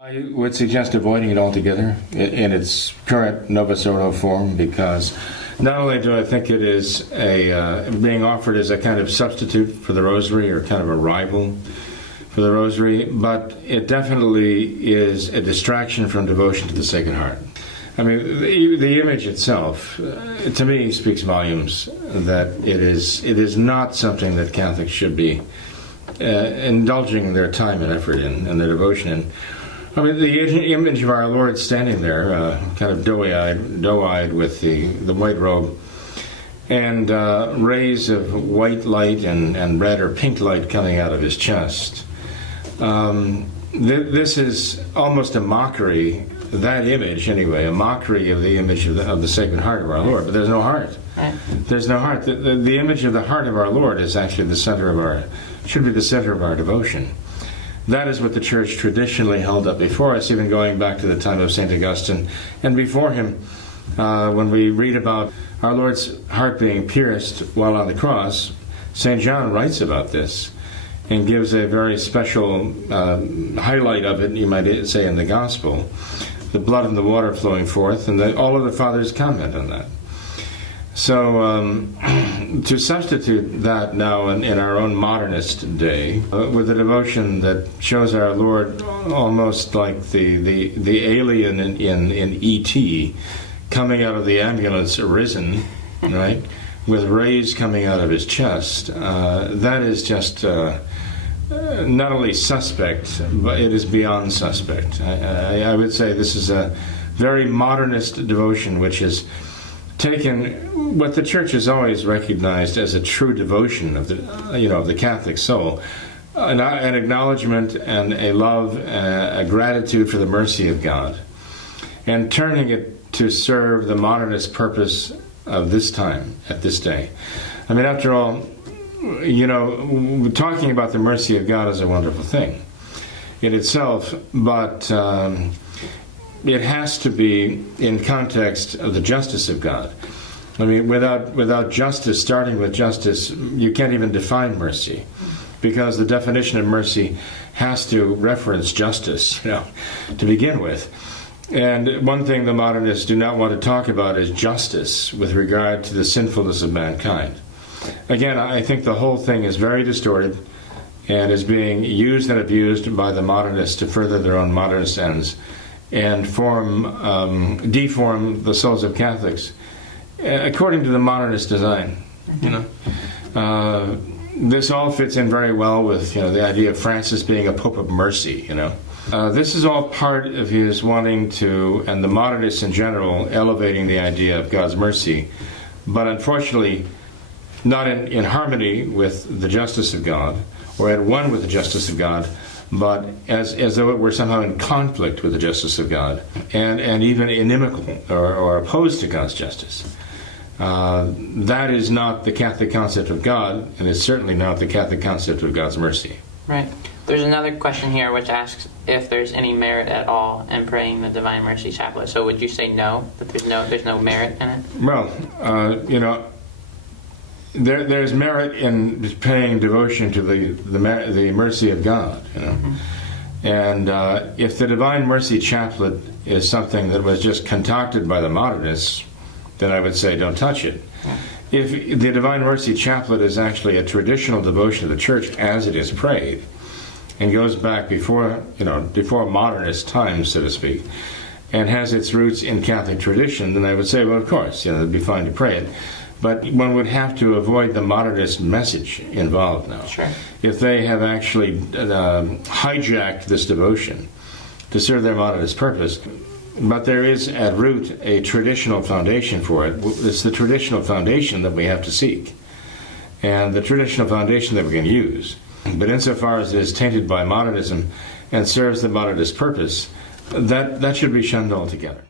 I would suggest avoiding it altogether in its current Novus Ordo form, because not only do I think it is being offered as a kind of substitute for the Rosary, or kind of a rival for the Rosary, but it definitely is a distraction from devotion to the Sacred Heart. I mean, the image itself, to me, speaks volumes that it is not something that Catholics should be indulging their time and effort in, and their devotion in. I mean, the image of our Lord standing there, kind of doe-eyed with the white robe, and rays of white light and red or pink light coming out of his chest. This is almost a mockery, that image anyway, a mockery of the image of the Sacred Heart of our Lord, but there's no heart. There's no heart. The image of the heart of our Lord is actually the center of should be the center of our devotion. That is what the Church traditionally held up before us, even going back to the time of St. Augustine. And before him, when we read about our Lord's heart being pierced while on the cross, St. John writes about this and gives a very special highlight of it, you might say, in the Gospel. The blood and the water flowing forth, and all of the Fathers comment on that. So to substitute that now in our own modernist day with a devotion that shows our Lord almost like the alien in E.T. coming out of the ambulance arisen, right, with rays coming out of his chest, that is just not only suspect, but it is beyond suspect. I would say this is a very modernist devotion, which is taken what the Church has always recognized as a true devotion of the Catholic soul, an acknowledgement and a love, a gratitude for the mercy of God, and turning it to serve the modernist purpose of this time, at this day. I mean, after all, talking about the mercy of God is a wonderful thing in itself, but it has to be in context of the justice of God. I mean, without justice, starting with justice, you can't even define mercy, because the definition of mercy has to reference justice, to begin with. And one thing the modernists do not want to talk about is justice with regard to the sinfulness of mankind. Again, I think the whole thing is very distorted and is being used and abused by the modernists to further their own modernist ends, and deform the souls of Catholics according to the modernist design. This all fits in very well with the idea of Francis being a Pope of mercy. This is all part of his wanting to, and the modernists in general, elevating the idea of God's mercy, but unfortunately not in harmony with the justice of God, or at one with the justice of God, but as though it were somehow in conflict with the justice of God, and even inimical or opposed to God's justice. That is not the Catholic concept of God, and it's certainly not the Catholic concept of God's mercy. Right. There's another question here which asks if there's any merit at all in praying the Divine Mercy Chaplet. So would you say no, that there's no merit in it? Well, there's merit in paying devotion to the mercy of God, And if the Divine Mercy Chaplet is something that was just concocted by the modernists, then I would say don't touch it. If the Divine Mercy Chaplet is actually a traditional devotion of the Church as it is prayed, and goes back before modernist times, so to speak, and has its roots in Catholic tradition, then I would say, well, of course, it'd be fine to pray it. But one would have to avoid the modernist message involved now. Sure. If they have actually hijacked this devotion to serve their modernist purpose. But there is at root a traditional foundation for it. It's the traditional foundation that we have to seek, and the traditional foundation that we can use. But insofar as it is tainted by modernism and serves the modernist purpose, that should be shunned altogether.